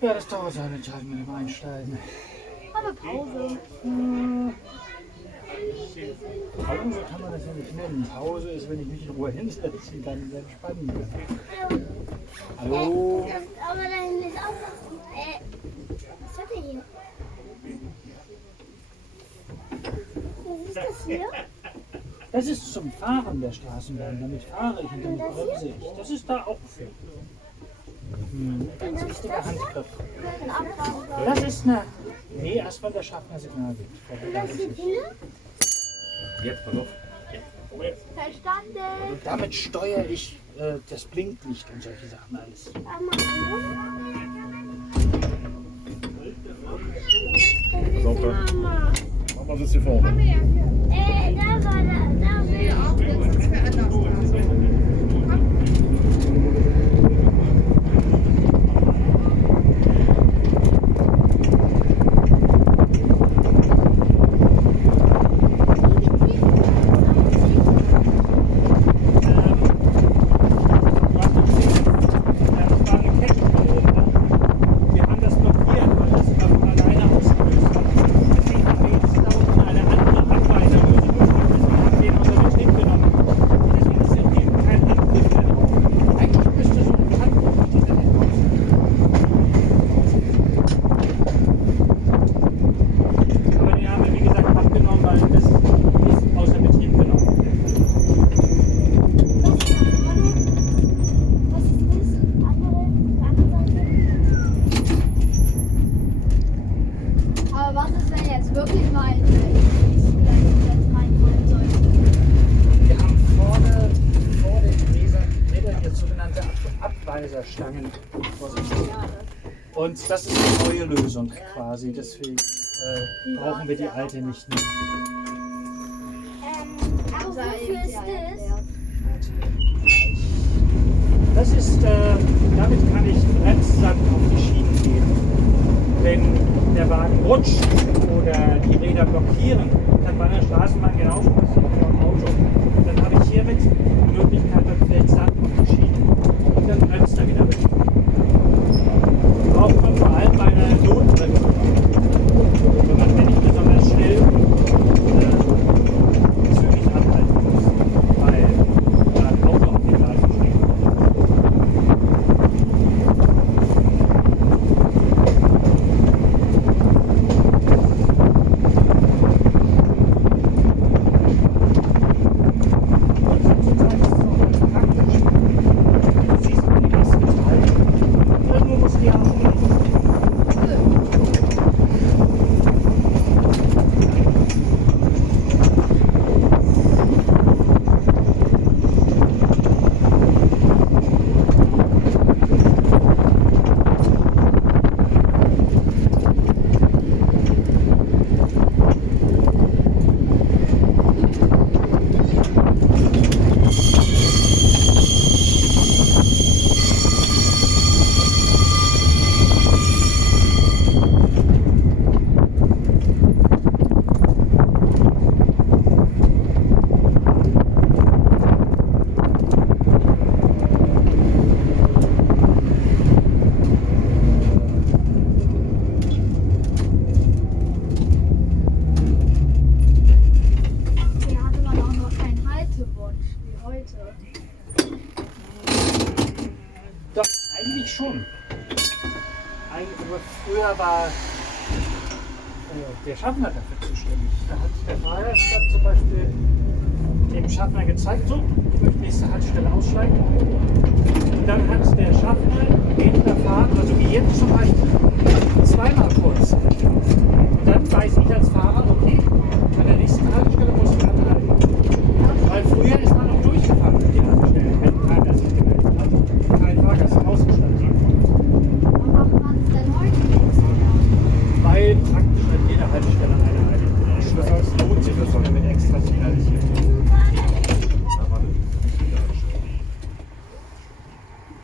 Ja, das dauert seine Zeit mit dem Einsteigen. Aber Pause. Pause kann man das ja nicht nennen. Pause ist, wenn ich mich in Ruhe hinsetze und dann entspannen kann. Hallo? Aber dann ist auch was hat er hier? Was ist das hier? Das ist zum Fahren der Straßenbahn. Damit fahre ich und damit bremse ich. Das ist da auch für. Ganz wichtiger Handgriff. Das ist eine. Nee, erst wenn der Schaffner Signal gibt. Das ist Viele? Jetzt, pass auf. Verstanden. Und damit steuere ich das Blinklicht und solche Sachen alles. Mama. Mama sitzt hier vorne. Da war da will ich auch jetzt verändern. Stangen. Und das ist eine neue Lösung quasi, deswegen brauchen wir die alte nicht mehr. Aber wofür ist das? Das ist, damit kann ich Bremssand auf die Schienen geben. Wenn der Wagen rutscht oder die Räder blockieren, kann bei einer Straßenbahn genauso passieren wie beim Auto. Dann habe ich hiermit die Möglichkeit, dann fällt Sand auf die Schienen und dann bremst er wieder richtig. Braucht man vor allem bei einer Notbremse. Wenn man nicht besonders schnell zügig anhalten muss, weil da ein Auto auf die Straße steht. Doch, eigentlich schon. Aber früher war der Schaffner dafür zuständig. Da hat der Fahrgast zum Beispiel dem Schaffner gezeigt, so, ich möchte nächste Haltestelle aussteigen. Und dann hat der Schaffner während der Fahrt, also wie jetzt zum Beispiel, zweimal kurz. Und dann